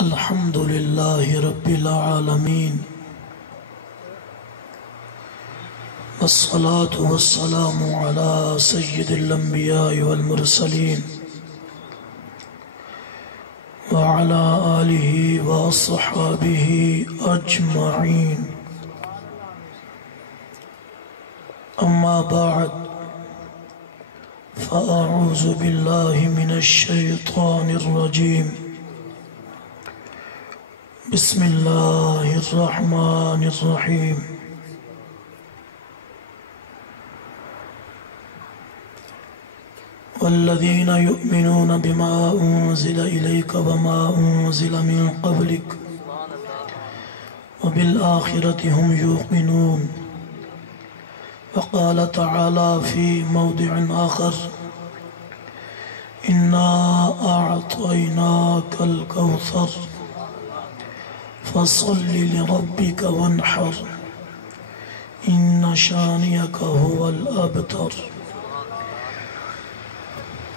الحمد لله رب العالمين والصلاة والسلام على سيد الأنبياء والمرسلين وعلى آله وصحبه أجمعين. أما بعد فأعوذ بالله من الشيطان الرجيم. بسم الله الرحمن الرحيم. والذين يؤمنون بما أنزل إليك وما أنزل من قبلك وبالآخرة هم يؤمنون. وقال تعالى في موضع آخر: إنا أعطيناك الكوثر فصل لربك وانحر إن شانئك هو الأبتر.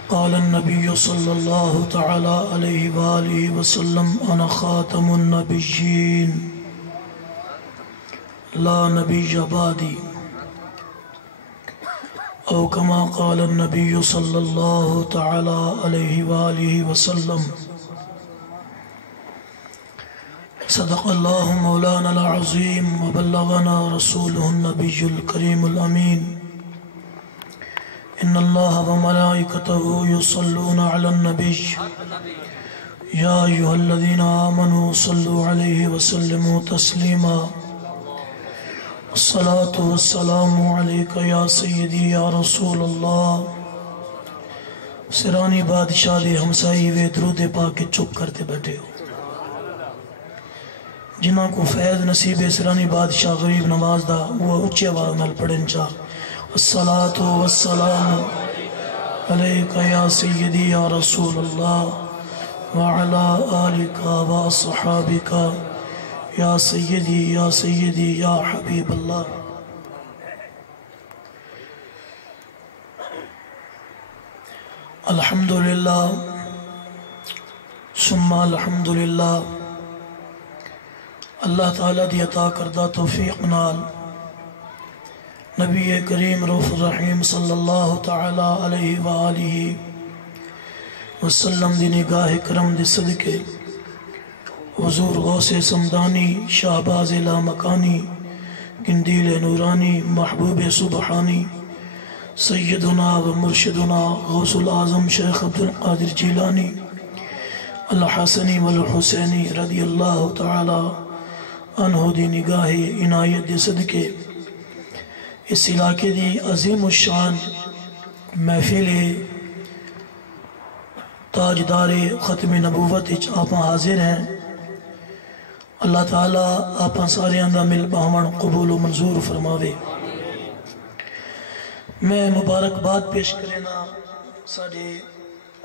قال النبي صلى الله تعالى عليه وآله وسلم: أنا خاتم النبيين لا نبي بعدي، أو كما قال النبي صلى الله تعالى عليه وآله وسلم. صدق الله مولانا العظيم وبلغنا رسوله النبي الكريم الأمين. إن الله وملائكته يصلون على النبي يا أيها الذين آمنوا صلوا عليه وسلموا تسليما. الصلاة والسلام عليك يا سيدي يا رسول الله. سرانی بادشاہ دے ہمسائی وے درود پاک کے چپ کرتے بیٹھے ہو، جنہاں کو فیض نصیب سرانی بادشاہ غریب نواز دا وہ اچھے آواز نال پڑھن چاہ. الصلاة والسلام علیک یا سیدی یا رسول اللہ وعلی آلک واصحابک یا سیدی یا حبیب اللہ. الحمدللہ ثم الحمدللہ. اللہ تعالیٰ دی عطا کردہ توفیق نال نبی کریم رؤوف الرحیم صلی اللہ تعالی علیہ وآلہ وسلم دی نگاہ کرم دی صدقے حضور غوث سمدانی شہباز لامکانی قندیل نورانی محبوب سبحانی سیدنا و مرشدنا غوث العظم شیخ عبد القادر جیلانی الحسنی والحسینی رضی اللہ تعالی عنہ دی نگاہ عنایت دی صدقے اس علاقے دی عظیم الشان محفل تاجدار ختم نبوت آپ حاضر ہیں. اللہ تعالیٰ آپ سارے اندہ مل باہمن قبول و منظور فرماوے. میں مبارکباد پیش کرنا ساڑھے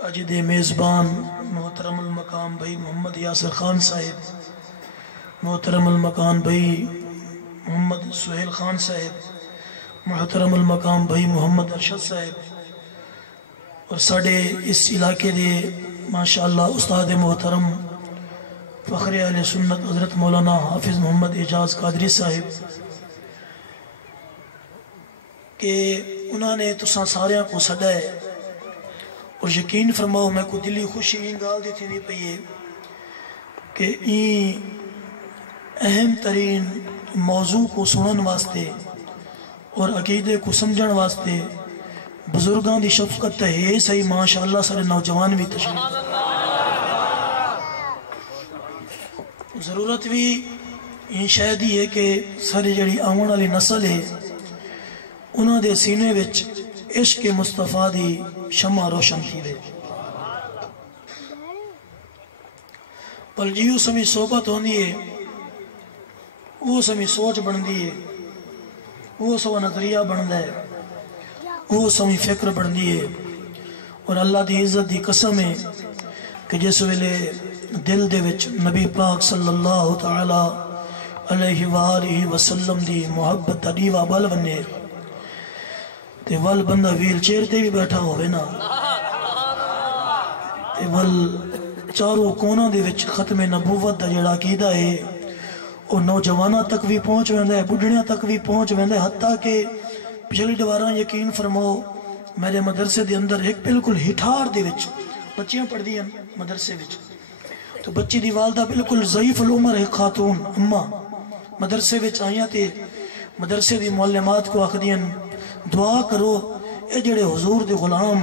اجد میزبان محترم المقام بھائی محمد یاسر خان صاحب، محترم المقام بھائی محمد سہیل خان صاحب، محترم المقام بھائی محمد ارشد صاحب، اور ساڑھے اس علاقے دے ماشاءاللہ استاد محترم فخر اہل سنت حضرت مولانا حافظ محمد اعجاز قادری صاحب، کہ انہوں نے تساں ساریاں کو سڈا ہے. اور یقین فرماؤ میں کو دلی خوشی این گال دی تھی پئیے کہ این اہم ترین موضوع کو سنن واسطے اور عقیدے کو سمجھن واسطے بزرگاں دی شفقت ہے صحیح ماشاءاللہ سارے نوجوان بھی تشریف. ضرورت بھی ان شاید ہی ہے کہ ساری جڑی آون والی نسل ہے انہاں دے سینے وچ عشق مصطفیٰ دی شمع روشن تھی وے. پل جیو سمی صحبت ہوندی ہے، وہ سمی سوچ بندی ہے، وہ سوا نظریہ بندہ ہے، وہ سمی فکر بندی ہے. اور اللہ دی عزت دی قسم ہے کہ جس ویلے دل دے وچ نبی پاک صلی اللہ تعالی علیہ وآلہ وسلم دی محبت دا دیوا بل بنے تے ول بندہ ویل چیئر تے بھی بیٹھا ہوئے نا تے ول چاروں کونا دے وچ ختم نبوت دا جڑا عقیدہ ہے وہ نوجوانوں تک بھی پہنچ ویندا ہے، بڈھڑیاں تک بھی پہنچ ویندا ہے، حتیٰ کہ پچھلی دوبارہ یقین فرماؤ میرے مدرسے دے اندر ایک بالکل ہٹھار دے وچ بچیاں پڑھ دی ہیں مدرسے وچ، تو بچی دی والدہ بالکل ضعیف العمر ہے، خاتون اماں مدرسے وچ آئیاں تے مدرسے دی معلمات کو آخدیاں دعا کرو اے جڑے حضور دے غلام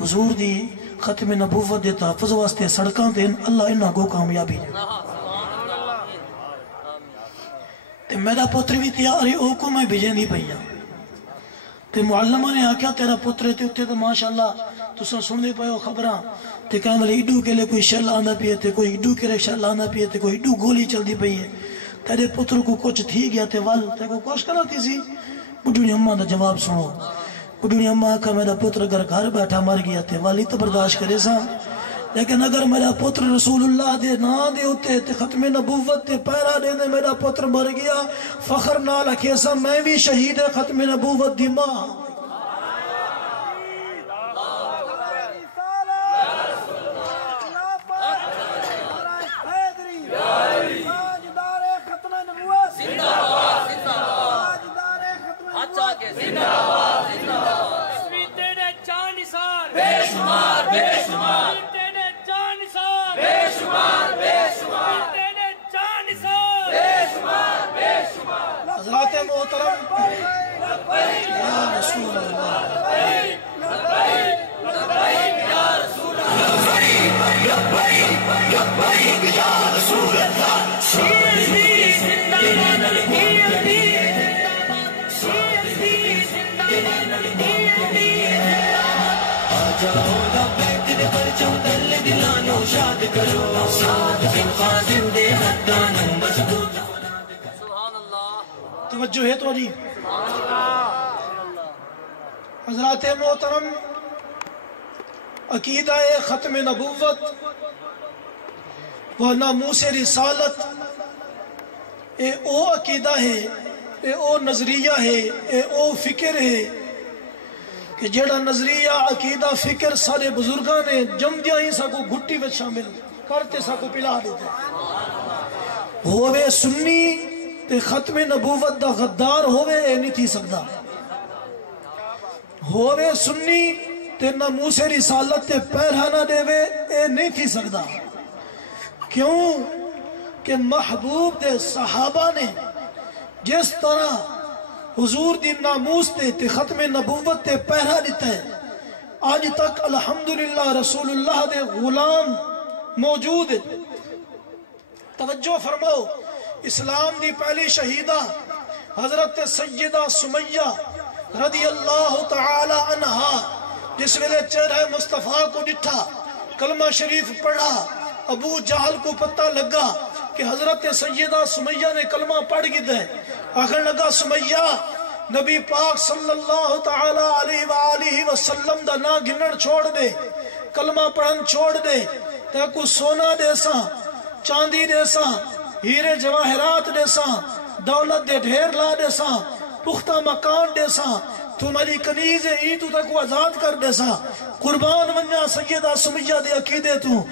حضور دی ختم نبوت دے تحفظ واسطے سڑکاں تے اللہ انہاں کو کامیابی دے۔ تے میرا پتر بھی تیار ہے، او کو میں بھیجیں دی پئیاں تے معلمہ نے آکھیا تیرا پتر تے اتنے تو ماشاءاللہ تساں سن دے پئے ہو خبراں تے کہیں والے ایڈو کے لئے کوئی شل آندا پیے تے کوئی ایڈو کے لئے شل آندا پیے تے کوئی ایڈو گولی چل دی پئی ہے، تیرے پتر کو کچھ تھی گیا تے وال تے کو کوش کرا تھی سی۔ بڈھڑی اماں دا جواب سنو، بڈھڑی اماں کا میرا پتر اگر گھر بیٹھا مر گیا تے والی تو برداشت کرے سا، لیکن اگر میرا پتر رسول اللہ دے نا دے ہوتے تے ختم نبوت تے پیرا دے دے میرا پتر مر گیا، فخر نال آکھے سا میں بھی شہید ختم نبوت دی ماں۔ حضرات محترم یا رسول اللہ توجہ ہے تو جی حضرات محترم، عقیدہ ختم نبوت و ناموس رسالت اے او عقیدہ ہے، اے او نظریہ ہے، اے او فکر ہے کہ جڑا نظریہ عقیدہ فکر سارے بزرگاں نے جم دیا ہی سا کو گھٹی وچ شامل کرتے سا کو پلا دیتے ہوئے سنی تے ختم نبوت دا غدار ہوئے اے نہیں تھی سکتا، ہوئے سنی تے ناموس رسالت تے پیرہانا دے وے اے نہیں تھی سکتا، کیوں کہ محبوب دے صحابہ نے جس طرح حضور دی ناموس تے ختم نبوت تے پہرا دیتا ہے، آج تک الحمدللہ رسول اللہ دے غلام موجود ہے۔ توجہ فرماؤ، اسلام دی پہلی شہیدہ حضرت سیدہ سمیہ رضی اللہ تعالی عنہا جس ویلے چہرہ مصطفیٰ کو ڈٹھا کلمہ شریف پڑھا، ابو جہل کو پتہ لگا کہ حضرت سیدہ سمیہ نے کلمہ پڑھ گیا ہے، آخر لگا سمیہ نبی پاک صلی اللہ تعالی علیہ وآلہ وسلم دا نا گنن چھوڑ دے، کلمہ پڑھن چھوڑ دے، تے کو سونا دے سا، چاندی دے سا، ہیرے جواہرات دے سا، دولت دے ڈھیر لا دے سا، پختہ مکان دے سا، تمہاری کنیز عید تک کو آزاد کر دے سا، قربان ونیا سیدہ سمیہ دے عقیدے تو۔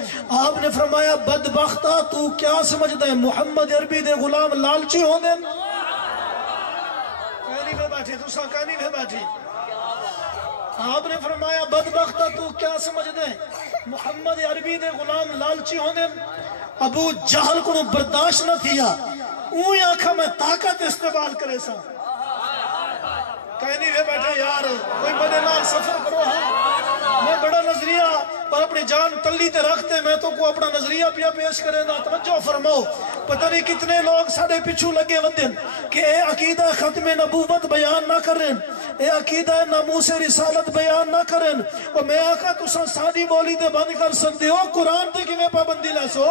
آپ نے فرمایا بدبختہ تو کیا سمجھتا ہے محمد عربی دے غلام لالچی ہوں دے؟ کہنی میں بیٹھی دوسرا کہنی میں بیٹھی، آپ نے فرمایا بدبختہ تو کیا سمجھتا ہے محمد عربی دے غلام لالچی ہوں دے؟ ابو جہل کو برداشت نہ تھیا، اوہی آنکھا میں طاقت استعمال کرے سا، کہنی میں بیٹھے یار کوئی بڑے نال سفر کرو، ہاں میں بڑا نظریہ پر اپنی جان تلی تے رکھتے، میں تو کو اپنا نظریہ پیا پیش کرے نا۔ توجہ فرماؤ، پتہ نہیں کتنے لوگ ساڑھے پچھو لگے ودن کہ اے عقیدہ ختم نبوت بیان نہ کریں، اے عقیدہ ناموس رسالت بیان نہ کریں، اور میں آقا تساں سادی بولی دے بند کر سکتے ہو، قرآن تے کی میں پابندی لے سو؟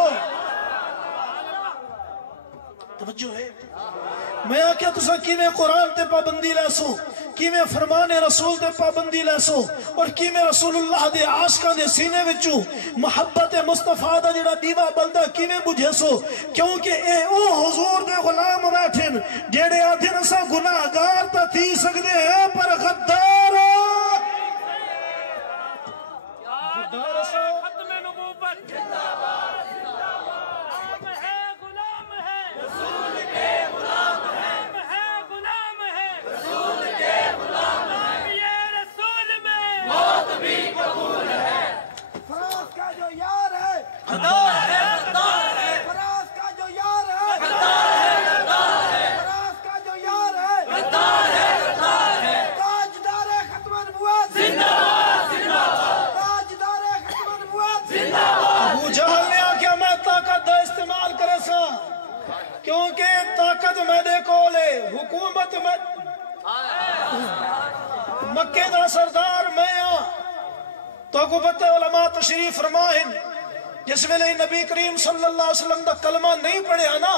توجہ ہے، میں آکھیا تساں کیویں قرآن تے پابندی لے سو، کیویں فرمان رسول تے پابندی لے سو، اور کیویں رسول اللہ دے عاشقاں دے سینے وچوں محبت مصطفیٰ دا جڑا دیوا بلدا کیویں بجھے سو؟ کیونکہ اے او حضور دے غلام بیٹھن جڑے آدھن اساں گناہگار تا تھی سکدے ہیں پر غدار ختم نبوت جو یار ہے خدا ہے، خدا ہے، فراز کا جو یار ہے خدا ہے، خدا ہے، فراز کا جو یار ہے خدا ہے، خدا ہے، تاجدار ختم نبوت زندہ باد، زندہ باد، تاجدار ختم نبوت زندہ باد۔ ابو جہل نے آکھیا میں طاقت دا استعمال کرے سا کیونکہ طاقت میرے کول ہے، حکومت میں مکے دا سردار میں ہاں۔ تو کو پتہ علماء تشریف فرمائن جس ویلے نبی کریم صلی اللہ علیہ وسلم دا کلمہ نہیں پڑھیا نا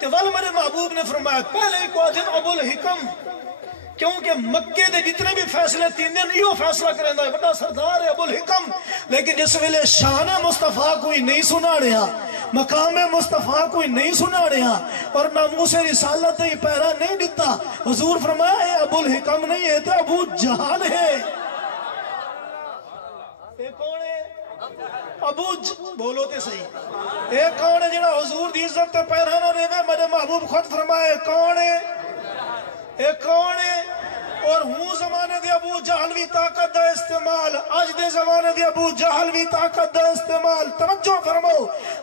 تے ول میرے محبوب نے فرمایا پہلے ہی کو دن ابو الحکم، کیونکہ مکے دے جتنے بھی فیصلے تین دن یہ فیصلہ کریں ہے بڑا سردار ہے ابو الحکم، لیکن جس ویلے شان مصطفیٰ کوئی نہیں سنا رہا، مقام مصطفیٰ کوئی نہیں سنا رہا اور ناموس رسالت ہی پیرا نہیں دیتا، حضور فرمایا اے ابو الحکم نہیں ہے تو ابو جہل ہے۔ اے کون ہے؟ بولو تے صحیح، اے کون ہے جڑا حضور دی عزت تے پیرا نہ رہے؟ میرے محبوب خود فرمائے کون ہے؟ اے کون ہے؟ اور ہوں زمانے دے ابو جہل بھی طاقت دا استعمال، آج دے زمانے دے ابو جہل بھی طاقت دا استعمال۔ توجہ فرماؤ،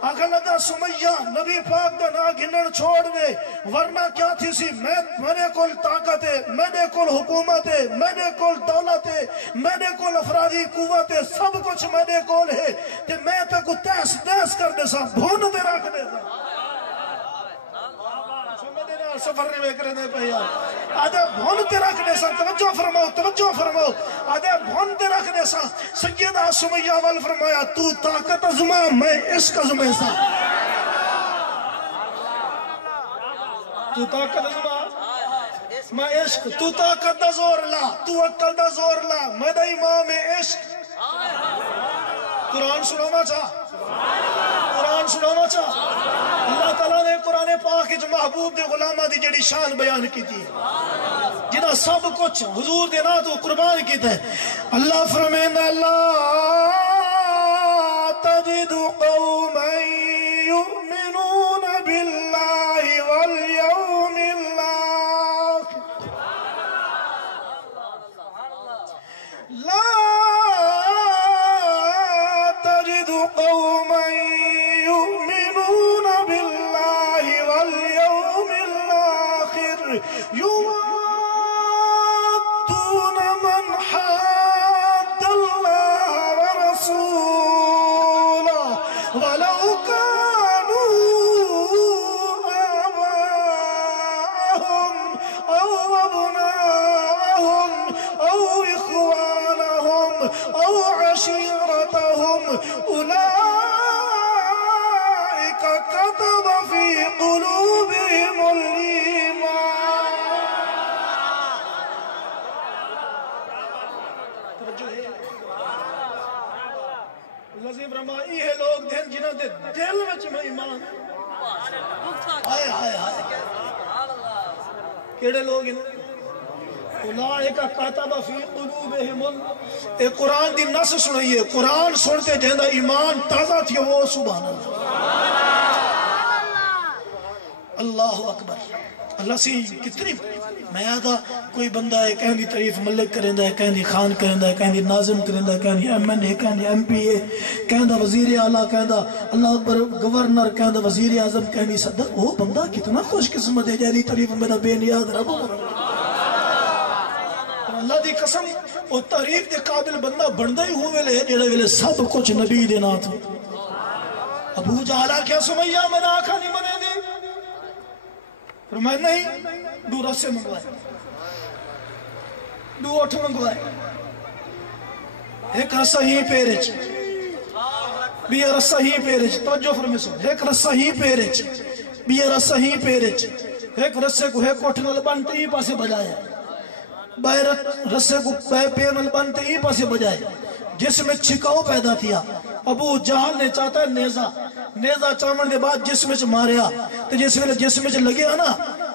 آگا لگا سمیہ نبی پاک دا نا گھنن چھوڑ دے، ورنہ کیا تھی سی میرے کول طاقت ہے، میرے کول حکومت ہے، میرے کول دولت ہے، میرے کول افرادی قوت ہے، سب کچھ میرے کول ہے تے میں تے کو تیس تیس کر دے سا، بھون دے رکھ دے سا۔ سفر نہیں ویک رہے پہیا آدھے بھون تے رکھ دے سا، توجہ فرماؤ توجہ فرماؤ، آدھے بھون تے رکھ دے سا۔ سیدہ سمیہ وال فرمایا تو طاقت ازما میں عشق ازمے سا، تو طاقت ازما میں عشق، تو طاقت دا زور لا، تو عقل دا زور لا، میں دا امام عشق۔ قرآن سنانا چاہ، قرآن سنانا چاہ۔ اللہ تعالیٰ نے قرآن پاک جو محبوب دے غلامہ دی جڑی شان بیان کی تھی، جنہا سب کچھ حضور دے نا تو قربان کی تھے۔ اللہ فرمائے لا تجد قوما یؤمنون باللہ والیوم الآخر، لا تجد قوما يؤمنون بالله واليوم الآخر يوادون من حاد الله ورسوله ولو كانوا آباءهم أو أبناءهم أو إخوانهم أو عشيرتهم أولئك كتب في قلوبهم الإيمان۔ لازم رمائی ہے لوگ دن جنہوں دے دل وچ میں ایمان، آئے آئے آئے کیڑے لوگ ہیں؟ اولئک کتب فی قلوبہم، اے قرآن دی نص سنائیے، قرآن سنتے جہاں ایمان تازہ تھی وہ سبحان اللہ، اللہ اکبر۔ اللہ سی کتنی میں آگا کوئی بندہ ہے کہیں دی تعریف ملک کریں ہے، کہیں دی خان کریں ہے، کہیں دی ناظم کریں ہے، کہیں دی ایم این اے، کہیں دی ایم پی اے، کہیں دا وزیر اعلیٰ، کہیں دا اللہ اکبر گورنر، کہیں دا وزیر اعظم، کہیں دی صدر، وہ بندہ کتنا خوش قسمت ہے جہاں دی تعریف میرا بے نیاز رب اللہ دی قسم وہ تعریف دے قابل بندہ بندہ ہی ہوئے لے جڑے ویلے سب کچھ نبی دے نات ہو۔ ابو جہلا کیا سمیہ میرا آنکھا نہیں منے دی؟ فرمائے نہیں، دو رسے منگوائے، دو اٹھ منگوائے، ایک رسہ ہی پیرچ، بیا رسہ ہی پیرچ، توجہ فرمیسو، ایک رسہ ہی پیرچ، بیا رسہ ہی پیرچ، ایک رسے کو ایک اٹھ نل بنتے ہی پاسے بجایا، باہر رسے کو پیر نل بنتے ہی پاسے بجائے، جس میں چھکاؤ پیدا تھیا۔ ابو جہل نے چاہتا ہے نیزہ چامن دے بعد جس میں ماریا، تو جس میں لگیا نا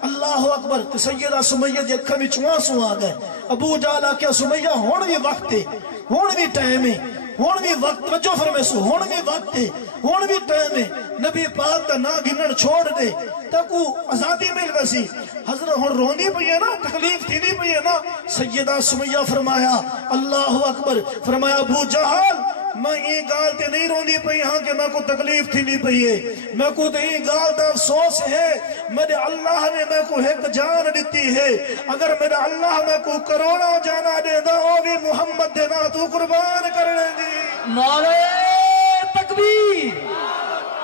اللہ اکبر، تو سیدہ سمیہ دی اکھا میں چوانسوں آ گئے۔ ابو جہل آکیا سمیہ ہون بھی وقت ہے، ہون بھی ٹائم ہے، ہون بھی وقت، وجہ فرمیسو ہون بھی وقت ہے، ہون بھی ٹائم ہے، نبی پاک دا نا گنن چھوڑ دے تاکو آزادی مل ویسی۔ حضرت ہون روندی پئی ہے نا، تکلیف تھی دی پئی ہے نا، سیدہ سمیہ فرمایا اللہ اکبر، فرمایا ابو جہل میں یہ گال تے نہیں روندی پئی ہاں کہ میں کو تکلیف تھی نہیں پئی ہے، میں کو تے یہ گال دا افسوس ہے میرے اللہ نے میں کو ایک جان دیتی ہے، اگر میرا اللہ میں کو کروڑوں جانا دے دا وہ بھی محمد دے نا تو قربان کرنے دی۔ نعرہ تکبیر،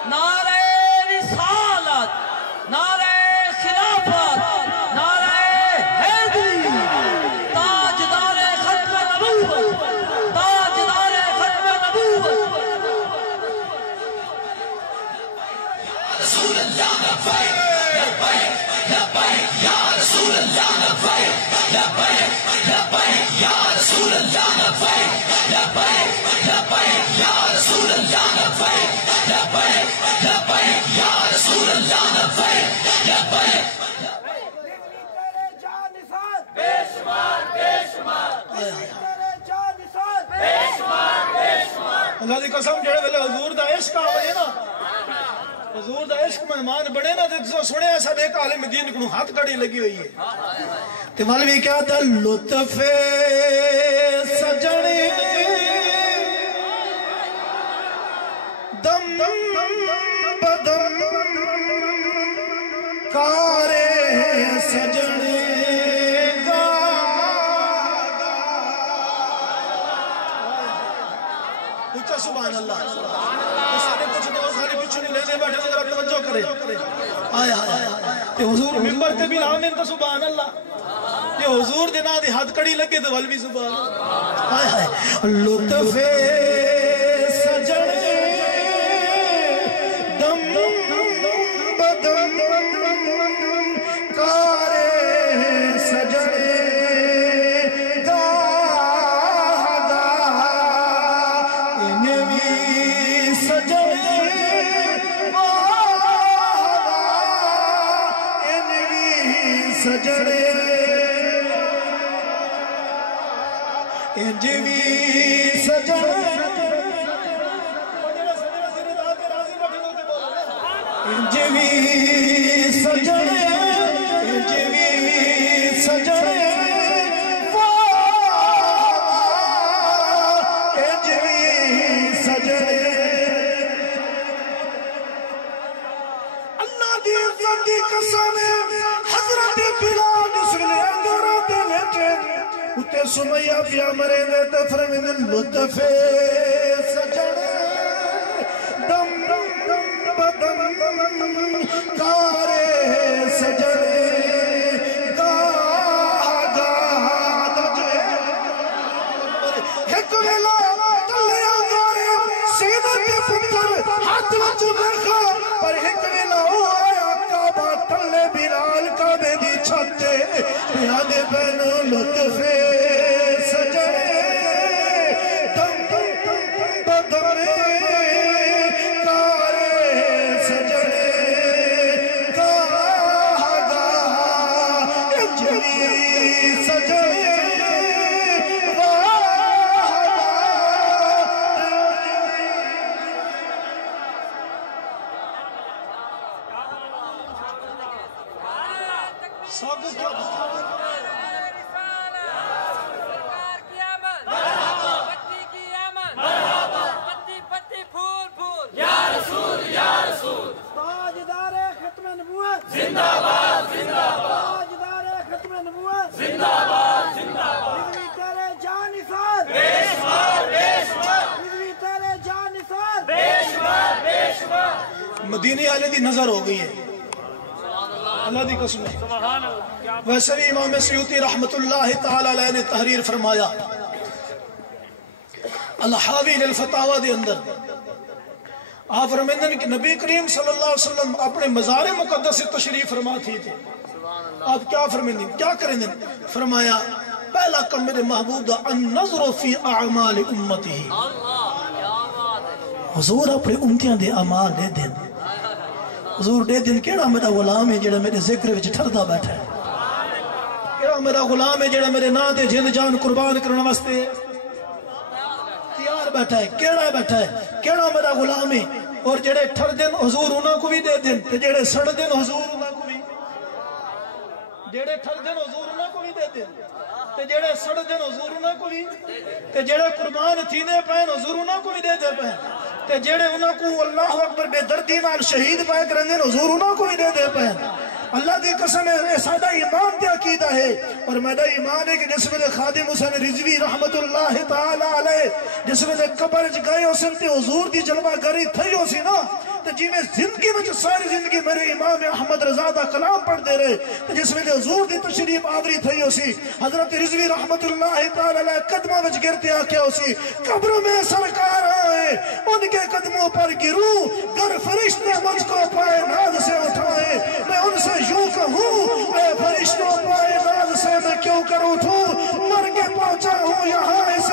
نعرہ رسالت، نعرہ خلافت، نعرہ حیدری، تاجدار ختم نبوت، تاجدار ختم نبوت۔ رسول اللہ لبیک لبیک لبیک یا رسول اللہ لبیک لبیک لبیک یا رسول اللہ لبیک لبیک لبیک یا رسول اللہ لبیک لبیک لبیک یا رسول اللہ لبیک لبیک۔ تیرے جان نثار بے شمار بے شمار تیرے جان نثار بے شمار بے شمار۔ اللہ دی قسم جڑے ویلے حضور دا عشق آوے نا، حضور دا عشق مہمان بڑے نا تے سنے ایسا ایک عالم دین کو ہاتھ کڑی لگی ہوئی ہے تے مولوی کیا تھا لطف سجنے دم بدم کارے سجنے گا اچھا سبحان اللہ۔ سارے کچھ دو سارے پیچھے نہیں لینے بیٹھے ذرا توجہ کرے آیا تے حضور ممبر تے بھی آمین تو سبحان اللہ، یہ حضور دے نا دی ہاتھ کڑی لگے تو ول بھی سبحان اللہ۔ آیا لطف سجنے دم بدم کارے سجنے سجنے انجوی سجنے انجوی سجنے انجوی سجنے انجوی سجنے اللہ دی عزت دی قسم حضرت بلال اس لئے اندرات لیٹے اتے سمیہ پیا مرے دیتے فرمین لطف سجنے دم بدم کارے سجنے گاہ گاہ دجے ایک ویلا تلیا گارے سیدت پتر ہاتھ وچ بیٹھا پر ایک ویلا آیا کعبہ تلے بلال کعبے دی چھتے پیادے بین لطف سجنے دم بدم کارے سجنے گاہ گاہ انجلی سجنے تاجدار ختم نبوت زندہ باد زندہ باد تاجدار ختم نبوت زندہ باد زندہ باد۔ بجلی تیرے جان نثار بے شمار بے شمار بجلی تیرے جان نثار بے شمار بے شمار۔ مدینے والے دی نظر ہو گئی ہے اللہ دی قسم ہے۔ ویسے بھی امام سیوطی رحمت اللہ تعالی علیہ نے تحریر فرمایا الحاوی للفتاوی دے اندر آپ فرمائیں کہ نبی کریم صلی اللہ علیہ وسلم اپنے مزار مقدس سے تشریف فرما تھی تھے، آپ کیا فرمائیں کیا کریں دیں؟ فرمایا پہلا کم میرے محبوب دا النظر فی اعمال امتی، حضور اپنے امتیاں دے اعمال دے دیں، حضور دے دیں کیڑا میرا غلام ہے جڑا میرے ذکر وچ ٹھردا بیٹھا ہے، کیڑا میرا غلام ہے جڑا میرے نا دے جن جان قربان کرنے واسطے تیار بیٹھا ہے، کیڑا بیٹھا ہے، کیڑا میرا غلام ہے، اور جڑے ٹھر دن حضور انہاں کو بھی دے دیں تے جڑے سڑ دن حضور انہاں کو بھی، جڑے ٹھر دن حضور انہاں کو بھی دے دیں۔ تے جڑے سڑ دن حضور انہاں کو بھی تے جڑے قربان تھینے پہن حضور انہاں کو بھی دے دے پہن تے جڑے انہاں کو اللہ اکبر بے دردی نال شہید پائے کرندے حضور انہاں کو بھی دے دے پہن اللہ دی قسم ہے سادہ ایمان تے عقیدہ ہے اور میرا ایمان ہے کہ جس ویلے خادم حسین رضوی رحمت اللہ تعالی علیہ جس ویلے قبر وچ گئے حسین تے حضور دی جلوہ گری تھئی ہو سی نا تے جی میں زندگی وچ ساری زندگی میرے امام احمد رضا دا کلام پڑھ دے رہے تے جس ویلے حضور دی تشریف آوری تھئی ہو سی حضرت رضوی رحمت اللہ تعالی علیہ قدموں وچ گرتے آکھیا ہو سی قبر میں سرکار آئے ان کے قدموں پر گروں گر فرشتے مجھ کو پائے ناز سے اٹھائے میں ان سے یوں کہوں اے فرشتوں پائے ناز سے میں کیوں کروں تو مر کے پہنچا ہوں یہاں اس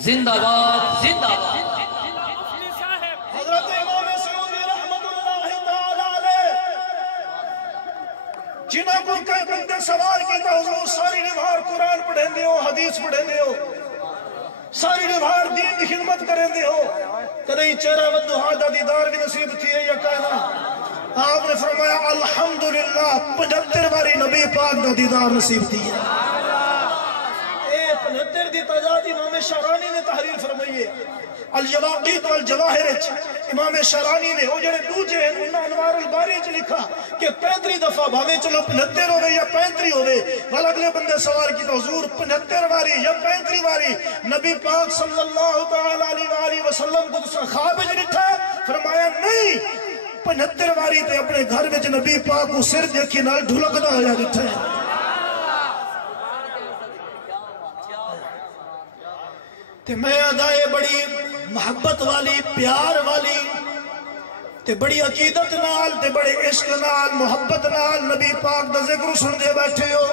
زندہ باد زندہ باد حضرت امام سعودی رحمت اللہ تعالی علیہ جنہوں کو کئی بندے سوال کیتا حضور ساری نمہار قرآن پڑھیں دے ہو حدیث پڑھیں دے ہو ساری نمہار دین کی خدمت کریں دے ہو کدھئی چہرہ ودہا دا دیدار بھی نصیب تھی ہے یا کہنا آپ نے فرمایا الحمدللہ 75 باری نبی پاک دا دیدار نصیب تھی ہے 75 دی تعداد امام شعرانی نے تحریر فرمائی ہے الجواقیت والجواہر امام شعرانی نے وہ جڑے دوجے ہیں انہاں انوار الباری چ لکھا کہ 35 دفعہ بھاوے چلو 75 ہوئے یا 35 ہوئے والا اگلے بندے سوال کی حضور 75 باری یا 35 باری نبی پاک صلی اللہ تعالی علیہ وآلہ وسلم کو خواب میں لکھا ہے فرمایا نہیں 75 باری تے اپنے گھر میں نبی پاک کو سر دیکھی نال ڈھلکدا ہوا لکھا ہے تے میں ادائے بڑی محبت والی پیار والی تے بڑی عقیدت نال تے بڑے عشق نال محبت نال نبی پاک دا ذکر سن دے بیٹھے ہو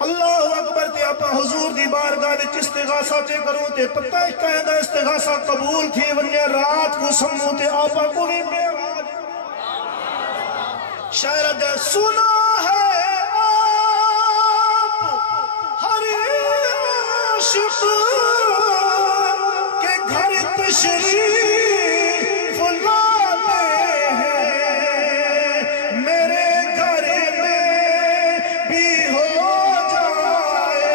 اللہ اکبر تے آپ حضور دی بارگاہ وچ استغاثہ تے کروں تے پتہ کہندا استغاثہ قبول تھی ونیا رات کو سمو تے آپ کو بھی بے آواز شاید سنا ہے آپ ہر عاشق کے گھر تشریف لاتے ہیں میرے گھر میں بھی ہو جائے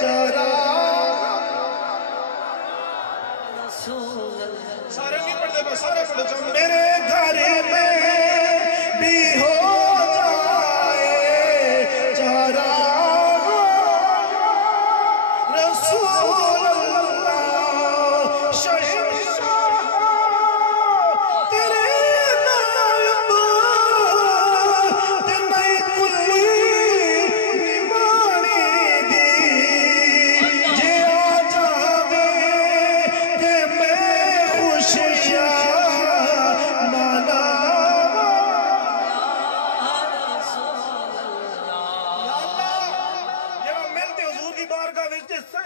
چراغ سارے نہیں پڑھ دے سارے پڑھ دے میرے گھر میں بھی ہو جائے چراغ رسول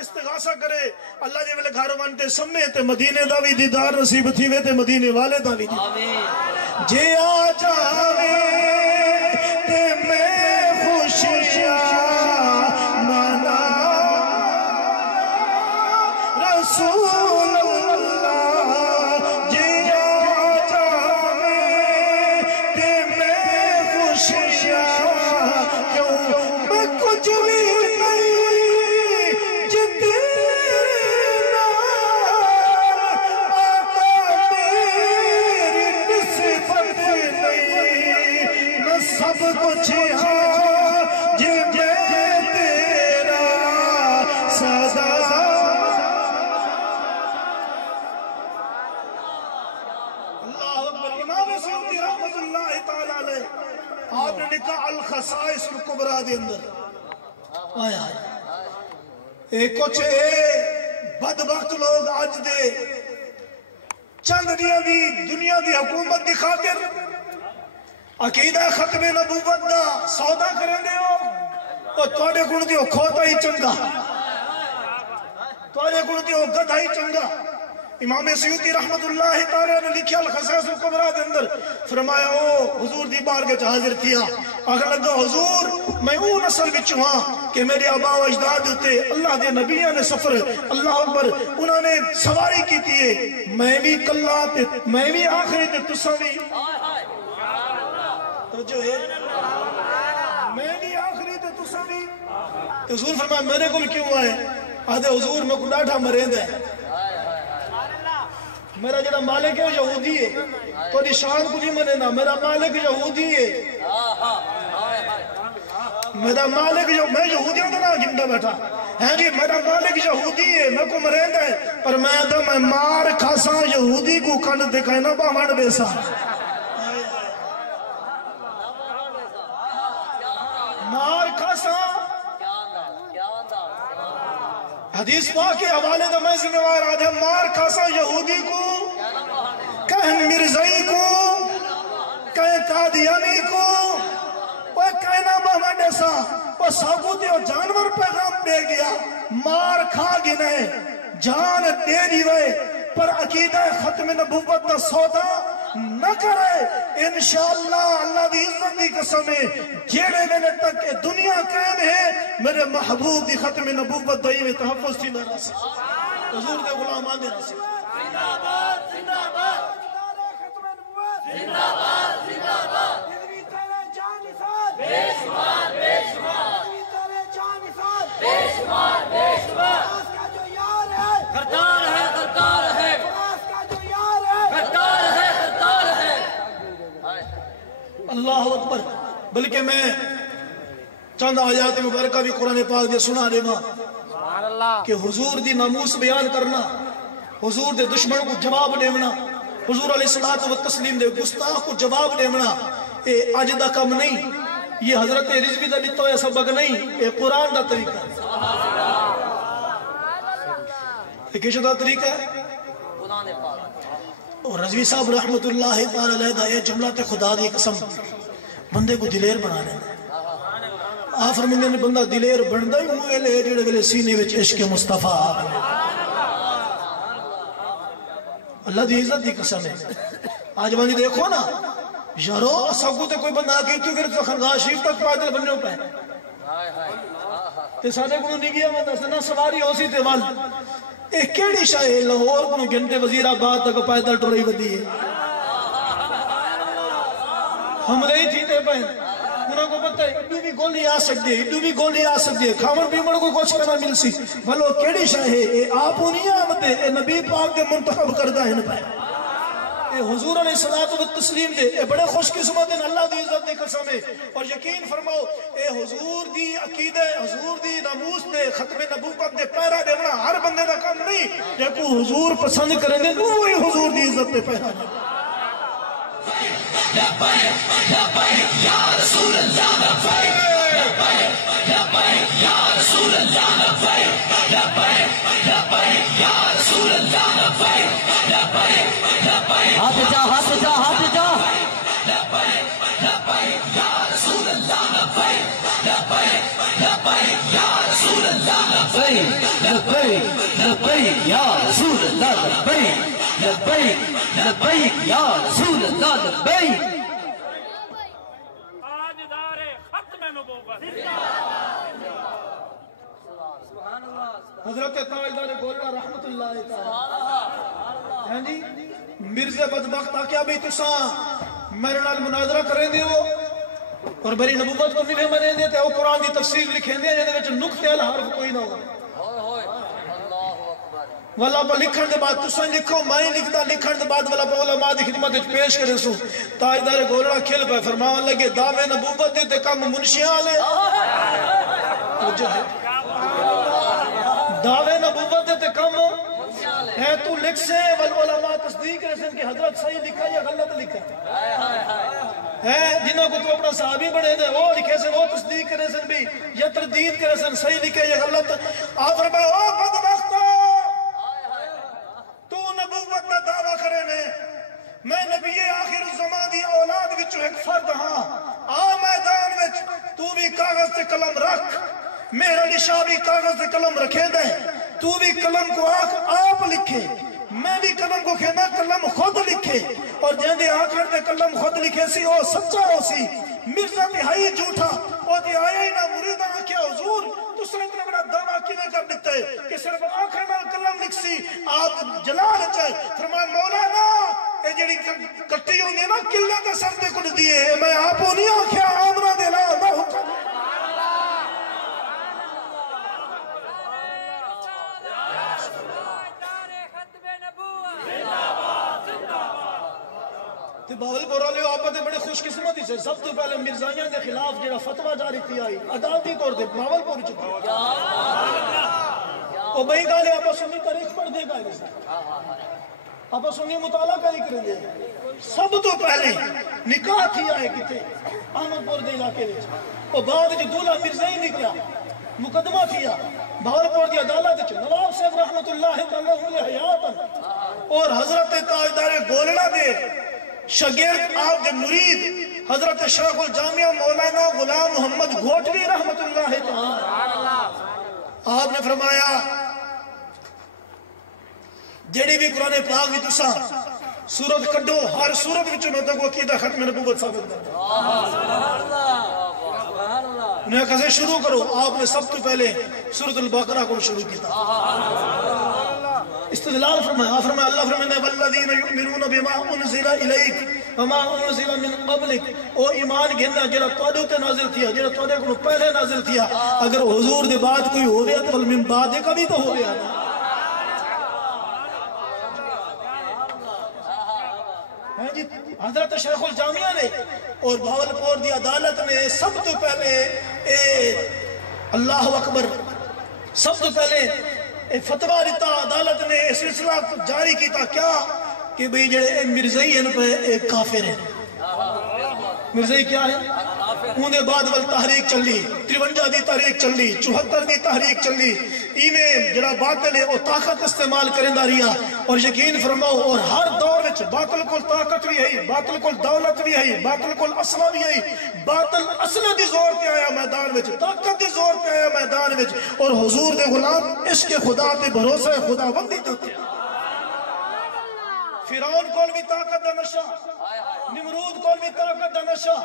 استغاثہ کرے اللہ جے ویلے گھر وانتے سمے تے مدینے دا بھی دیدار نصیب تھی وے تے مدینے والے دا بھی جے آ جاوے تے میں خوشیاں منا رسول اللہ جے آ جاوے تے میں خوشیاں کیوں میں کچھ بھی سب کچھ ہاں جے تیرا صدا اللہ اکبر امام سعودی کچھ بدبخت لوگ آج دے چند دیاں دی دنیا دی حکومت دی خاطر عقیدہ ختم نبوت دا سودا کریں دے ہو اور توڑے کن دیو کھوتا ہی چنگا توڑے کن دیو گدھا ہی چنگا امام سیوطی رحمت اللہ تعالیٰ نے لکھیا الخصائص الکبریٰ دے اندر فرمایا او حضور دی بارگاہ وچ حاضر تھیا آخر لگا حضور میں او نسل وچ ہاں کہ میرے آبا و اجداد ہوتے اللہ دے نبیوں نے سفر اللہ اکبر انہوں نے سواری کی تھی میں بھی کلا تے میں بھی آخری تے تساں بھی توجہ ہے میں بھی آخری تے تساں بھی حضور فرمایا میرے کل کیوں آئے آدھے حضور میں کو ڈاٹھا مریند ہے میرا جڑا مالک ہے یہودی ہے تو نشان کو نہیں منے نا میرا مالک یہودی ہے میرا مالک میں یہودیوں کا نا گنڈا بیٹھا ہے جی میرا مالک یہودی ہے میں کو مریند ہے پر میں آدھا میں مار کھاسا یہودی کو کھنڈ دکھائے نا بامان بیسا مار کھاسا حدیث پاک کے حوالے دا میں ذمہوار آدھے مار کھاسا یہودی کو کہیں مرزائی کو کہیں قادیانی کو وہ کہنا بہمانڈے سا وہ ساکوتی اور جانور پیغام دے گیا مار کھا گنے جان دے دیوے پر عقیدہ ختم نبوت دا سودا نہ کرے انشاءاللہ اللہ دی عزت دی قسم ہے جیڑے ویلے تک کہ دنیا قائم ہے میرے محبوب دی ختم نبوت دائی میں تحفظ تھی نہ راسی حضور دے غلام آنے راسی زندہ باد زندہ باد ختم نبوت زندہ باد زندہ باد جدوی تیرے جان نثار بے شمار بے شمار جدوی تیرے جان نثار بے شمار بے شمار فراس کا جو یار ہے غدار ہے غدار ہے فراس کا جو یار ہے غدار ہے غدار ہے اللہ اکبر بلکہ میں چند آیات مبارکہ بھی قرآن پاک دے سنا دے ماں کہ حضور دی ناموس بیان کرنا حضور دے دشمن کو جواب دیمنا حضور علیہ الصلوۃ والتسلیم دے گستاخ کو جواب دیمنا اے اج دا کم نہیں یہ حضرت رضوی دا دیتا ہویا سبق نہیں اے قرآن دا طریقہ ہے یہ کیسے دا طریقہ ہے اور رضوی صاحب رحمت اللہ تعالی علیہ دا یہ جملہ تے خدا دی قسم بندے کو دلیر بنا رہے ہیں آپ فرماندے نے بندہ دلیر بندا ہی ہوئے لے جڑے ویلے سینے وچ عشق مصطفیٰ اللہ دی عزت دی قسم ہے آج وہاں دیکھو نا یارو سب تے کوئی بندہ آگے کیوں کرتے خرگاہ شریف تک پائدل بننے پہ تے سادے کو نہیں گیا بندہ سنا سواری ہو سی تے وال ایک کیڑی شاہ لاہور کو گھنٹے وزیر آباد تک پائدل ٹوری بدی ہے ہم رہی تھی تے پہ انہوں کو پتہ ہے اڈو بھی گولی آ سکتے ہیں اڈو بھی گولی آ سکتے ہیں کھاون پیمن کو کچھ کرنا مل سی بھلو کیڑی شاہ ہے اے آپو نہیں آمد ہے اے نبی پاک کے منتخب کردہ ہیں پہ اے حضور علیہ الصلوۃ والتسلیم دے اے بڑے خوش قسمت ہیں اللہ دی عزت دی قسم ہے اور یقین فرماؤ اے حضور دی عقیدہ حضور دی ناموس دے ختم نبوت دے پیرا دینا ہر بندے دا کام نہیں جے کو حضور پسند کریں دے وہی حضور دی عزت دے پیرا دے لبیک لبیک یا رسول اللہ لبیک لبیک لبیک یا رسول اللہ لبیک لبیک لبیک یا رسول اللہ لبیک لبیک لبیک ہاتھ جا ہاتھ جا ہاتھ جا لبیک لبیک یا رسول اللہ لبیک لبیک لبیک یا رسول اللہ لبیک لبیک لبیک یا رسول اللہ لبیک لبیک لبیک یا رسول اللہ لبیک تاجدار ختم نبوت حضرت تاجدار گولڑا رحمت اللہ تعالی ہیں جی مرزا بدبخت آکے ابھی تساں میرے نال مناظرہ کریں دے ہو اور میری نبوت کو نہیں منے دے تے وہ قرآن دی تفسیر لکھیں دے جنہے وچ نقطے الحرف کوئی نہ ہو والا پا لکھن دے بعد تساں لکھو میں لکھتا لکھن دے بعد والا پا علماء دی خدمت وچ پیش کرے سو تاجدار گولڑا کھل پہ فرمان لگے دعوے نبوت دے تے کم منشیاں لے دعوے نبوت دے تے کم ہے تو لکھ سے والعلماء تصدیق رسن کہ حضرت صحیح لکھا یا غلط لکھا جنہوں کو تو اپنا صحابی بڑھے دے وہ لکھے سن وہ تصدیق کرے سن بھی یا تردید کرے سن صحیح لکھے یا غلط آپ فرمائے او بدبختو تو نبوت دا دعویٰ کرے نے میں نبی آخر الزمان دی اولاد وچوں ایک فرد ہاں آ میدان وچ تو بھی کاغذ تے قلم رکھ میرا علی شاہ بھی کاغذ تے قلم رکھے دے تو بھی قلم کو آپ لکھے میں بھی قلم کو کہنا قلم خود لکھے اور جہاں آخر دے قلم خود لکھے سی او سچا ہو سی مرزا تہائی جھوٹا اور تے آیا ہی نہ مریدہ آکھیا حضور تو سر اتنا بڑا دعویٰ کیوں کر دیتا ہے کہ صرف آخر میں قلم لکھ سی آپ جلال چاہے فرمایا مولانا اے جڑی کٹی ہوندی ہے نا قلعہ دے سر دے کچھ دیئے میں آپ ہو نہیں آکھیا آمرہ دے لا اللہ حکم باول پورا لے آپ بڑے خوش قسمتی سے سب تو پہلے مرزائیاں دے خلاف جڑا فتوہ جاری تھی آئی عدالتی طور دے باول پور چکا او بھئی گالے آپ سنی تاریخ پڑھ دے گا آپ سنی مطالعہ کری کریں دے سب تو پہلے نکاح تھی آئے کتے احمد پور دے علاقے وچ او بعد جو دولہ مرزائی نکلا مقدمہ تھیا باول پور دی عدالت وچ نواب صاحب رحمت اللہ تعالی حیات اور حضرت تاجدار گولڑا دے شاگرد آپ کے مرید حضرت شیخ الجامعہ مولانا غلام محمد گھوٹوی رحمت اللہ تعالی آپ نے فرمایا جڑی بھی قرآن پاک بھی تساں سورت کڈو ہر سورت وچوں میں تک عقیدہ ختم نبوت ثابت کرتا انہیں کہا شروع کرو آپ نے سب تو پہلے سورت البقرہ کو شروع کیا استدلال فرمایا اللہ فرمایا والذین یؤمنون بما انزل الیک وما انزل من قبلک او ایمان گھننا جڑا تواڈے تے نازل تھیا جڑا تواڈے کو پہلے نازل تھیا اگر حضور دے بعد کوئی ہو گیا تو من بعد کا بھی تو ہو گیا جی حضرت شیخ الجامعہ نے اور بھاولپور دی عدالت نے سب تو پہلے اللہ اکبر سب تو پہلے فتویٰ دیتا عدالت نے سلسلہ جاری کیتا کیا کہ بھئی جڑے مرزائی ہیں پہ ایک کافر ہے مرزائی کیا ہے انہیں بعد وال تحریک چلی 53 دی تحریک چلی 74 دی تحریک چلی ایمیں جڑا باطل ہے وہ طاقت استعمال کریں داریا اور یقین فرماؤ اور ہر دور وچ باطل کل طاقت بھی ہے باطل کل دولت بھی ہے باطل کل اسلحہ بھی ہے باطل اسلحے دی زور تے آیا میدان وچ طاقت دی زور تے آیا میدان وچ اور حضور دے غلام عشق خدا تے بھروسہ خدا بندی تے فرعون کول بھی طاقت دا نشہ نمرود کول بھی طاقت دا نشہ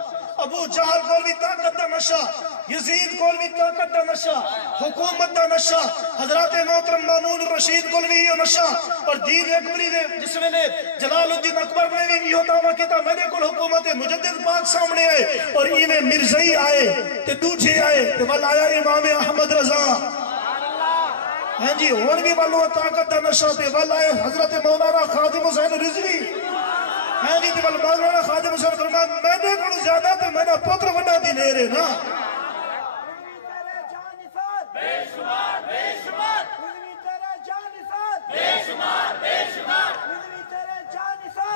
ابو جہل کول بھی طاقت دا نشہ یزید کول بھی طاقت دا نشہ حکومت دا نشہ حضرات محترم مامون الرشید کول بھی یہ نشہ اور دین اکبری دے جس میں نے جلال الدین اکبر میں بھی یہ دعویٰ کیتا میں نے کل حکومت مجدد پاک سامنے آئے اور انہیں مرزائی آئے تے دوجھے آئے تے ول آیا امام احمد رضا ہاں جی ہون بھی والو طاقت دا نشہ تے ول آئے حضرت مولانا خادم حسین رضوی ہاں جی تے ول مولانا خادم حسین فرمان میں نے کڑو زیادہ تے میں نے پتر وڈا دی لے رہے نا بے شمار بے شمار تیرے جان نثار بے شمار بے شمار تیرے جان نثار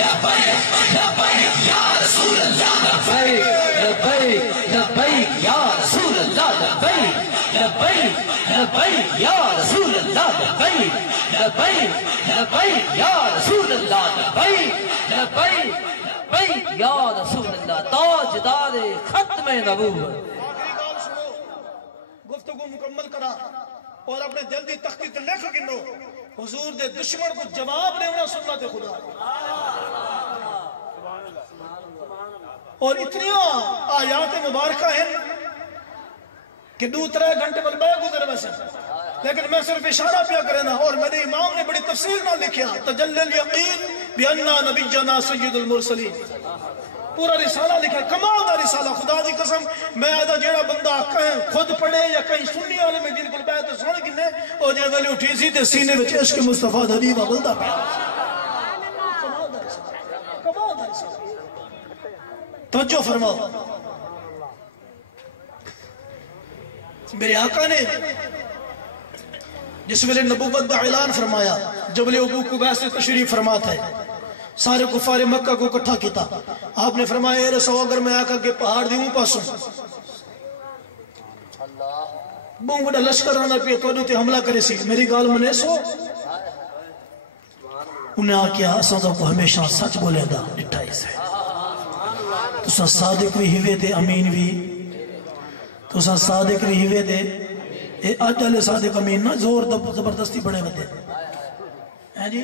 لبیک یا رسول اللہ لبیک لبیک یا رسول اللہ لبیک لبیک لبیک یا رسول اللہ لبیک لبیک لبیک یا رسول اللہ لبیک لبیک لبیک یا رسول اللہ تاجدار ختم نبوت گفتگو مکمل کرا اور اپنے دل دی تختی تے لکھ گنو حضور دے دشمن کو جواب دینا سنت خدا اور اتنی آیات مبارکہ ہیں کہ 2-3 گھنٹے بلبے گزر ویسے لیکن میں صرف اشارہ پیا کرنا اور میرے امام نے بڑی تفصیل نہ لکھیا تجلی الیقین بأننا نبینا سید المرسلین پورا رسالہ لکھا کمال دا رسالہ خدا دی قسم میں آدھا جیڑا بندہ کہیں خود پڑھے یا کہیں سنی والے میں جن کو بیعت سن گنے اور جے ویلے اٹھی سی تے سینے وچ عشق مصطفیٰ دا دیوا بلدا پیا کمال دا رسالہ توجہ فرماؤ میرے آقا نے جس ویلے نبوت دا اعلان فرمایا جبل ابو قبیس سے تشریف فرماتا ہے سارے کفار مکہ کو اکٹھا کیتا. آپ نے فرمایا اے رسول اگر میں آکا کے پہاڑ دیوں پاسوں بہت بڑا لشکر آنا پہ تو تے حملہ کرے سی میری گال منے سو انہیں آکیا اساں کو ہمیشہ سچ بولے دا ڈٹھائی سے تو سا صادق بھی ہوئے دے امین بھی تو سا صادق بھی ہوئے دے اے اجل صادق امین نا زور زبردستی بڑے بدے ہیں جی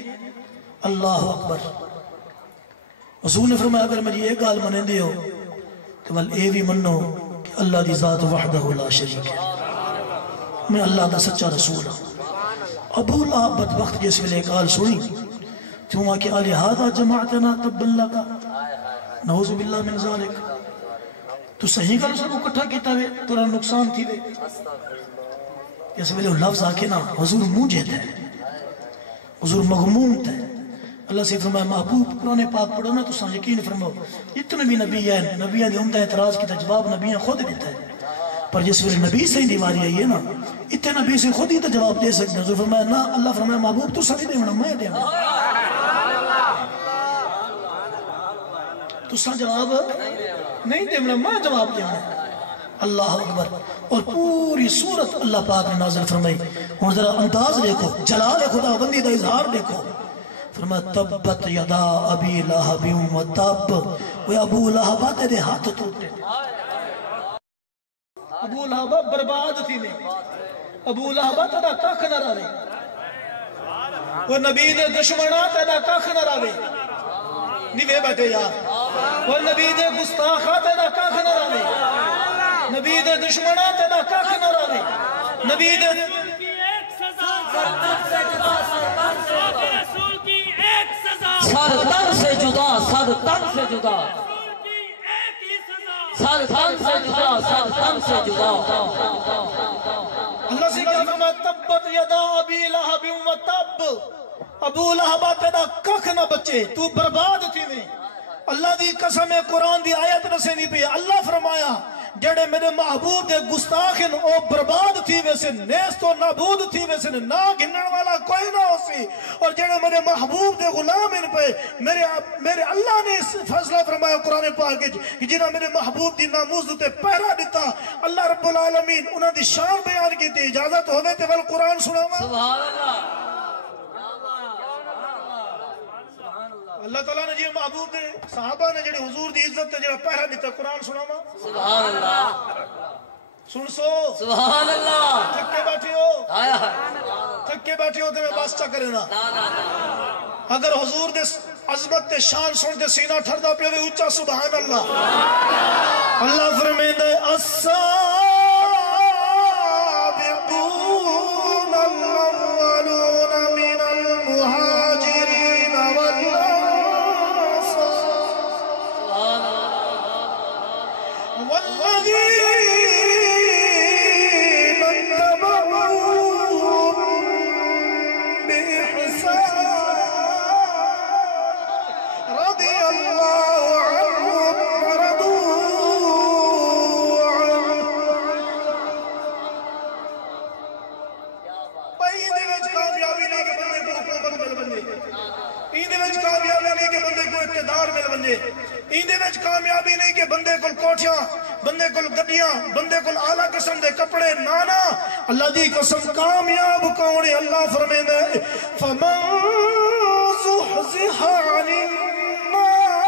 اللہ اکبر. حضور نے فرمایا اگر میری ایک گال منے دے ہو تو بل اے بھی منو کہ اللہ دی ذات وحدہ لا شریک ہے میں اللہ دا سچا رسول ہوں. ابو لہب بدبخت جس ویلے گال سنی تو وہاں کہ لہذا جماعتنا تب اللہ کا نعوذ باللہ من ذالک تو صحیح گل سب کو اکٹھا کیتا ہوئے تورا نقصان تھی وے اس ویلے لفظ آکے نا حضور موجد ہے حضور مغموم ہے. اللہ سے فرمایا محبوب قرآن پاک پڑھو نا تو سان یقین فرماؤ اتنے بھی نبی ہیں نبیان دی عمدہ اعتراض کی جواب نبیان خود دیتا ہے پر جس ویلے نبی سے ہی دیواری آئی ہے نا اتنے نبی سے خود ہی تو جواب دے سکتے ہیں. حضور فرمایا نا اللہ فرمایا محبوب تو سبھی دے ہونا میں دے ہونا تو سان جواب نہیں دے ہونا میں جواب دے ہونا. اللہ اکبر. اور پوری صورت اللہ پاک نے نازل فرمائی اور ذرا انداز دیکھو جلال خدا بندی دا اظہار دیکھو. فرمایا تبت یدا ابی لہب و تب وہ ابو لہب تیرے ہاتھ ٹوٹے ابو لہب برباد تھی میں ابو لہب تیرا کخ نہ رہے وہ نبی دے دشمنہ تیرا کخ نہ رہے نیوے بیٹھے یار وہ نبی دے گستاخہ تیرا کخ نہ رہے نبی دے دشمنہ تیرا کخ نہ رہے نبی دے سر تن سے جدا سر تن سے جدا سر تن سے جدا سر تن سے جدا. اللہ سے کہا فرمایا تبت یدا ابی لہب و تب ابو لہب تیرا کخ نہ بچے تو برباد تھی میں. اللہ دی قسم قرآن دی آیت نسے نہیں پی. اللہ فرمایا جڑے میرے محبوب دے گستاخن او برباد تھی ویسے نیست و نابود تھی ویسے نا گھنن والا کوئی نہ ہو سی. اور جڑے میرے محبوب دے غلام ان پہ میرے اللہ نے اس فیصلہ فرمایا قرآن پاک کہ جنہاں میرے محبوب دی ناموز تے پہرا دیتا اللہ رب العالمین انہاں دی شان بیان کی تھی. اجازت ہوئے تے ول قرآن سناوا. سبحان اللہ. اللہ تعالیٰ نے جی محبوب دے صحابہ نے جڑے حضور دی عزت تے جڑا پہرا دیتا قرآن سناوا. سبحان اللہ. سن سو سبحان اللہ. تھکے بیٹھے ہو آیا تھکے بیٹھے ہو تے میں بس چا کرے نا. اگر حضور دے عظمت تے شان سن دے سینہ ٹھردا پیا وے اونچا سبحان اللہ. اللہ فرمیندا ہے السابقون الاولون من المہاجرین والذین اتبعوهم بإحسان رضی اللہ عنهم ورضوا عنه. بھائی دے وچ کامیابی نہیں کہ بندے کو حکومت مل بنے این دے وچ کامیابی نہیں کہ بندے کو اقتدار مل بنے این دے وچ کامیابی نہیں کہ بندے کو کوٹھیاں بندے کو گڈیاں بندے کو اعلیٰ قسم دے کپڑے نانا. اللہ دی قسم کامیاب کون ہے. اللہ فرمیندا ہے فمن زحزح عن النار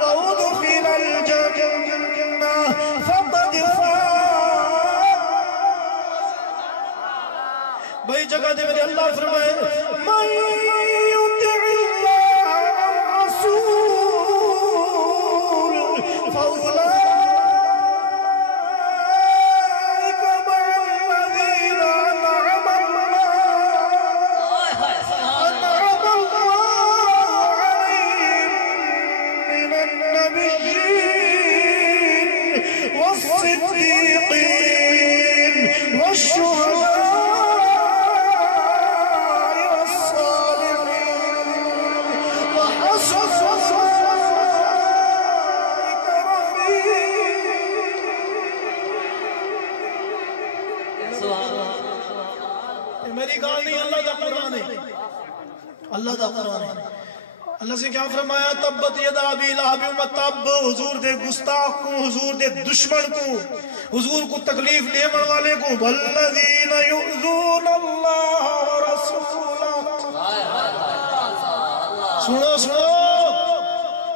وادخل الجنہ فقد فاز. بھائی جگہ دے میرے اللہ فرمائے من یطع اللہ والرسول فأولئك مع الذين أنعم الله عليهم من النبيين والصديقين والشهداء میری گال نہیں اللہ دا قرآن ہے. اللہ دا قرآن ہے. اللہ سے کیا فرمایا؟ تبت یدا ابی لہب و تب. حضور دے گستاخ کو، حضور دے دشمن کو، حضور کو تکلیف دینے والے کو. والذین یؤذون اللہ ورسولہ. سنو سنو،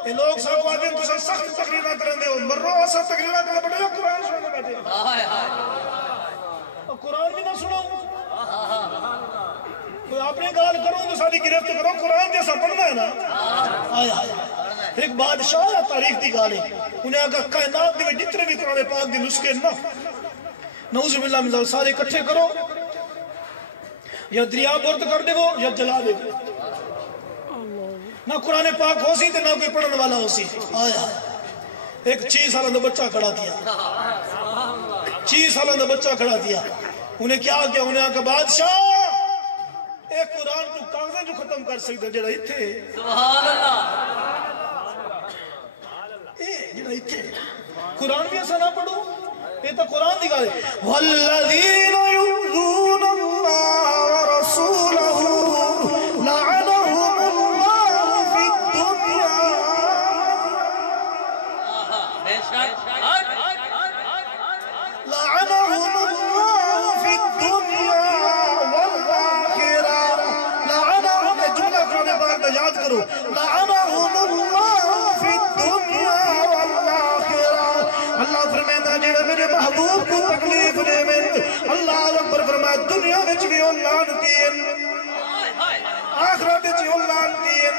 یہ لوگ سب آتے ہیں تو سخت تقریر نہ کریں دے ہو، مرو ایسا تقریر نہ کریں بیٹھے قرآن سننے بیٹھے اور قرآن بھی نہ سنو. کوئی اپنے گال کرو تو ساری گرفت کرو، قرآن جیسا پڑھنا ہے نا. ایک بادشاہ ہے تاریخ دی گالے، انہیں اگر کائنات دی جتنے بھی قرآن پاک دی نسخے نا نعوذ باللہ من ذالک سارے اکٹھے کرو، یا دریا برد کر دے وہ یا جلا دے وہ. نہ قرآن پاک ہو سی تو نہ کوئی پڑھنے والا ہو سی. آیا ایک 6 سالہ دا بچہ کھڑا دیا، 6 سالہ دا بچہ کھڑا دیا. انہیں کیا کیا؟ انہیں آکا بادشاہ ایک قرآن تو کاغذیں جو ختم کر سکتے جڑا اتھے. سبحان اللہ. جڑا اتھے قرآن بھی ایسا نہ پڑھو، یہ تو قرآن دی گال ہے. والذین یؤذون اللہ ورسولہ لعنہم اللہ فی الدنیا. لعنہم اللہ فی الدنیا والآخرہ. لعنہم، جملہ قرآن پاک میں یاد کرو. لعنہم اللہ فی الدنیا والآخرہ. اللہ فرمائے جڑے میرے محبوب کو تکلیف دے میں اللہ اکبر فرمائے دنیا وچ بھی وہ لعنتی ہیں، آخرت وچ وہ لعنتی ہیں.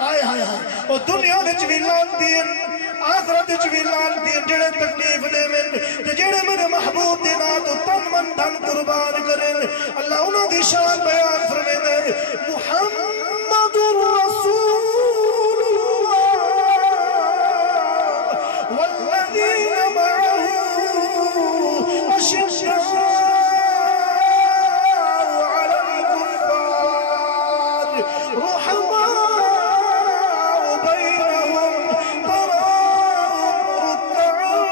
ہائے ہائے ہائے، اور دنیا وچ بھی لعنتی ہیں، آخرت وچ بھی لعنتی ہیں. جڑے تکلیف دے میں تے جڑے میرے محبوب دے نام تو تن من دھن قربان کریں، اللہ انہاں دی شان بیان فرمائے. محمد رسول اللہ والذین معه اشداء علی الکفار رحماء بینہم تراہم رکعا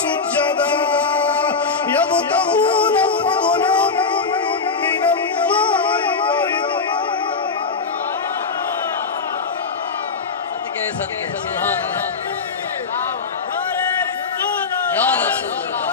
سجدا یبتغون فضلا من اللہ ورضوانا. صدقے صدقے سبحان اللہ. یا رسول اللہ.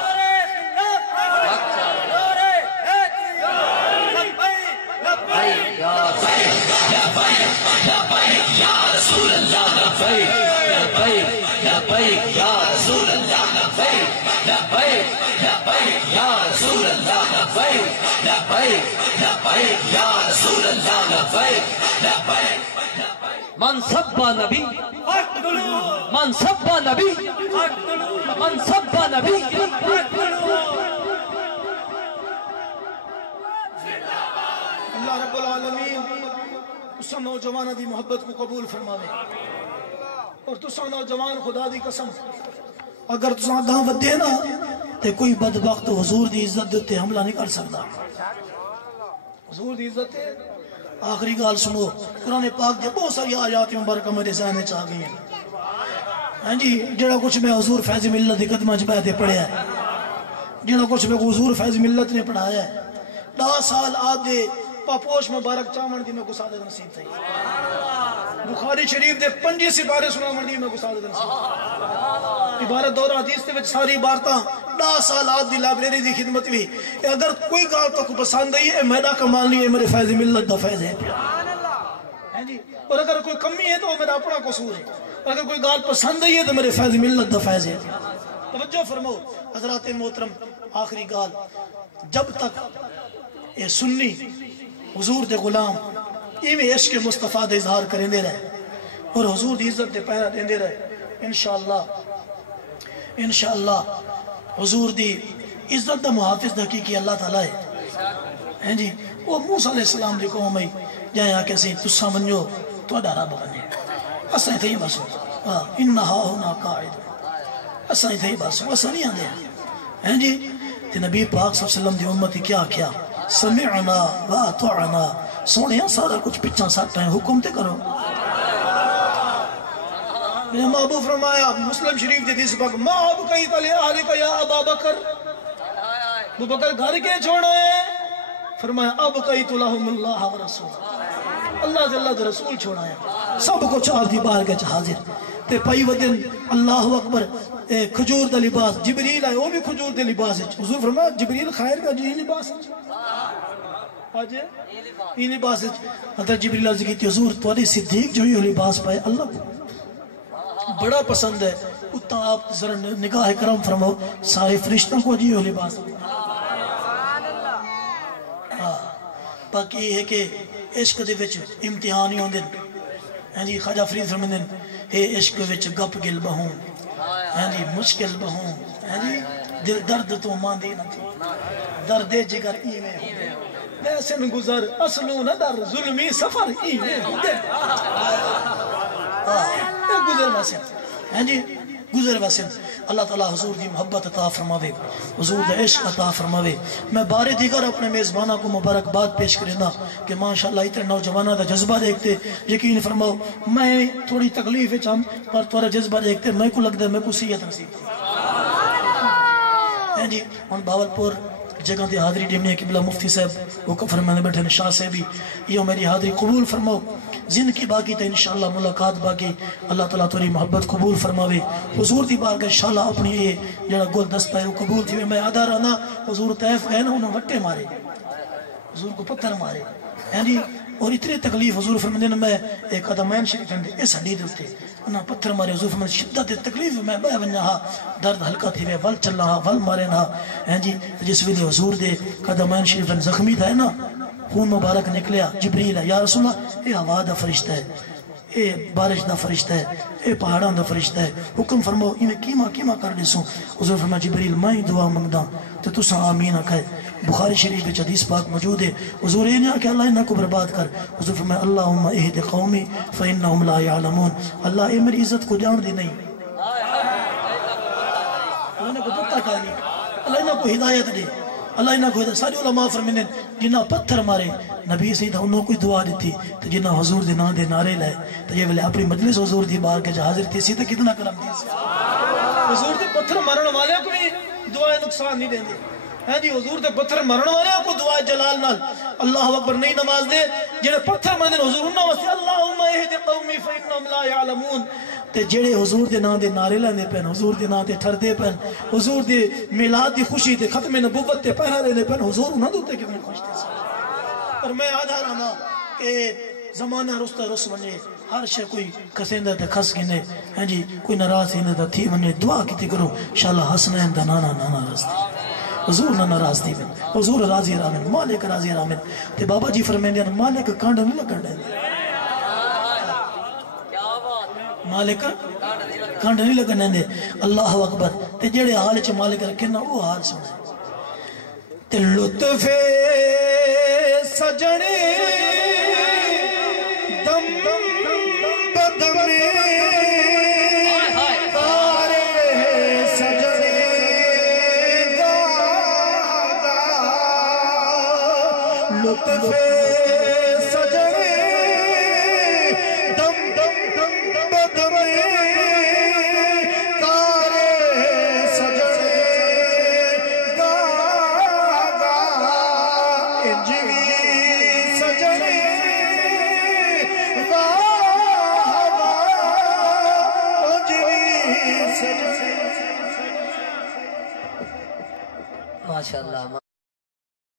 من سب نبی، من سب نبی، من سب نبی. اللہ رب العالمین تسا نوجوانہ دی محبت کو قبول فرماوے، اور تسا نوجوان خدا دی قسم اگر تسا دعوت دینا تے کوئی بدبخت حضور دی عزت دیتے حملہ نہیں کر سکتا. حضور دی عزت ہے. آخری گال سنو، قرآن پاک دے بہت ساری آیات مبارکہ میرے ذہن چاہ گئی ہیں. ہاں جی، جڑا کچھ میں حضور فیض ملت دی قدمہ جبہتے پڑھیا ہے، جڑا کچھ میں حضور فیض ملت نے پڑھایا ہے. 10 سال آپ دے پاپوش مبارک چامن دی میں کو سعادت نصیب تھی. بخاری شریف دے 5 سپارے سنامن دی میں کو سعادت نصیب. عبارت دور حدیث دے وچ ساری عبارتاں 10 سال آپ دی لائبریری دی خدمت بھی. اگر کوئی گال تو پسند آئی ہے میرا کمال نہیں ہے، میرے فیض ملت دا فیض ہے. جی، اور اگر کوئی کمی ہے تو وہ میرا اپنا قصور ہے. اگر کوئی گال پسند آئی ہے تو میرے فیض ملت دا فیض ہے. توجہ فرماؤ حضرات محترم. آخری گال، جب تک یہ سنی حضور دے غلام ایویں عشق مصطفیٰ دے اظہار کریں دے رہے اور حضور دی عزت دے پہرا دیں دے رہے، انشاءاللہ حضور دی عزت دا محافظ حقیقی اللہ تعالیٰ ہے. جی، وہ موسیٰ علیہ السلام دی قوم ہے جائے آکے سے تسا منجو تو رب بنے. اساں تھے ہی بس انہا ہونا قائد، اساں تھے ہی بس اساں نہیں آنے ہیں. جی، تے نبی پاک صلی اللہ علیہ وسلم دی امتی کیا سمعنا واتعنا. سونے سارا کچھ پچھا ساتھ ہیں، حکم تے کرو. میرے محبوب فرمایا مسلم شریف حدیث پاک، ما ابقیت لأہلک یا ابا بکر. ابو بکر گھر کے چھوڑا ہے؟ فرمایا ابقیت لہم اللہ ورسولہ. اللہ سے اللہ دے رسول چھوڑایا سب کچھ آپ دی بارگاہ چ حاضر تے پائی ودن اللہ اکبر کھجور دا لباس جبریل آئے وہ بھی کھجور دے لباس ہے حضور فرمایا جبریل خیر کا جی لباس ہے آج یہ لباس ہے حضرت جبریل عرض کی حضور تواڈی صدیق جو یہ لباس پائے اللہ کو بڑا پسند ہے اتنا آپ ذرا نگاہ کرم فرماؤ سارے فرشتوں کو جی یہ لباس باقی یہ ہے کہ عشق دے وچ امتحان ہی ہوندے ہیں جی خواجہ فرید فرماندے اے عشق وچ گپ گل بہوں ہیں جی مشکل بہوں ہیں جی دل درد تو ماندی نہ تھی درد جگر ایویں لیسن گزر اصلو نہ در ظلمی سفر ایویں گزر واسم ہیں جی گزر واسم اللہ تعالیٰ حضور دی محبت عطا فرماوے حضور دا عشق عطا فرماوے میں بارے دیگر اپنے میزبانہ کو مبارکباد پیش کرنا کہ ماشاءاللہ اتنے نوجوانہ دا جذبہ دیکھتے یقین فرماؤ میں تھوڑی تکلیف ہے چاہم پر تھوڑا جذبہ دیکھتے میں کو لگتا ہے میں کو سیت نصیب ہیں جی ان باولپور جگہ دی حاضری ڈیمنی قبلہ مفتی صاحب وہ کفر میں بیٹھے شاہ سے بھی یہ میری حاضری قبول فرماؤ زندگی باقی تے انشاءاللہ ملاقات باقی اللہ تعالیٰ توری محبت قبول فرماوے حضور دی بارگاہ انشاءاللہ اپنی یہ جڑا گل دستہ ہے وہ قبول تھی میں آدھا رہنا حضور طیف گئے نا انہوں وٹے مارے حضور کو پتھر مارے یعنی اور اتنی تکلیف حضور فرماندے نے میں ایک قدمین شریف اندے اس ہڈی دلتے انہاں پتھر مارے حضور فرماندے شدت تکلیف میں بے ونجا درد ہلکا تھی وے ول چل رہا ول مارے نا ہیں جی جس ویلے حضور دے قدمین شریف زخمی تھا نا خون مبارک نکلیا جبریل ہے یا رسول اللہ اے ہوا دا فرشتہ ہے اے بارش دا فرشتہ ہے اے پہاڑاں دا فرشتہ ہے حکم فرماؤ انہیں کیما کر دیسوں حضور فرمایا جبریل میں دعا منگدا تو تساں آمین آکھائے بخاری شریف وچ حدیث پاک موجود ہے حضور یہ نہیں کہ اللہ انہاں کو برباد کر حضور فرمایا اللہم اہد قومی فإنہم لا یعلمون اللہ اے میری عزت کو جان دی نہیں اللہ نے کو پتہ کہا نہیں اللہ انہاں کو ہدایت دے اللہ انہاں کو ہدایت سارے علماء فرمیندے جنہاں پتھر مارے نبی سیدھا انہوں کوئی دعا دیتی تو جنہاں حضور دے نا دے نعرے لائے تو یہ ویلے اپنی مجلس حضور دی بار کے حاضر تھی سیدھا کتنا کرم دی حضور دے پتھر مارن والے کو بھی دعائیں نقصان نہیں دیں دے ہیں جی حضور دے پتھر مرن والے کو دعا جلال نال اللہ اکبر نہیں نماز دے جڑے پتھر مرن حضور انہاں واسطے اللہم اہد قومی فإنہم لا یعلمون تے جڑے حضور دے نام دے نعرے لیندے پن حضور دے نام تے ٹھردے پن حضور دے میلاد دی خوشی تے ختم نبوت تے پہرا دیندے پن حضور انہاں دے تے کتنے خوش تھے اور میں آدھا رہنا کہ زمانہ رستہ رس ونے ہر شے کوئی کسیندہ تے کھس گنے ہیں جی کوئی ناراض ہندہ تے تھی ونے دعا کیتی کرو انشاءاللہ حسنین دا نانا راستے حضور نہ ناراض تھی من حضور راضی رامن مالک راضی رامن تے بابا جی فرمیندے ہیں مالک کانڈ نہیں لگن دے مالک کانڈ نہیں لگن دے اللہ اکبر تے جڑے حال چ مالک رکھے نا وہ حال سنے تے لطف سجنے دم بدم لطف سجنے دم بدم تارے سجنے گاگا انجوی سجنے گاگا انجوی سجنے ماشاءاللہ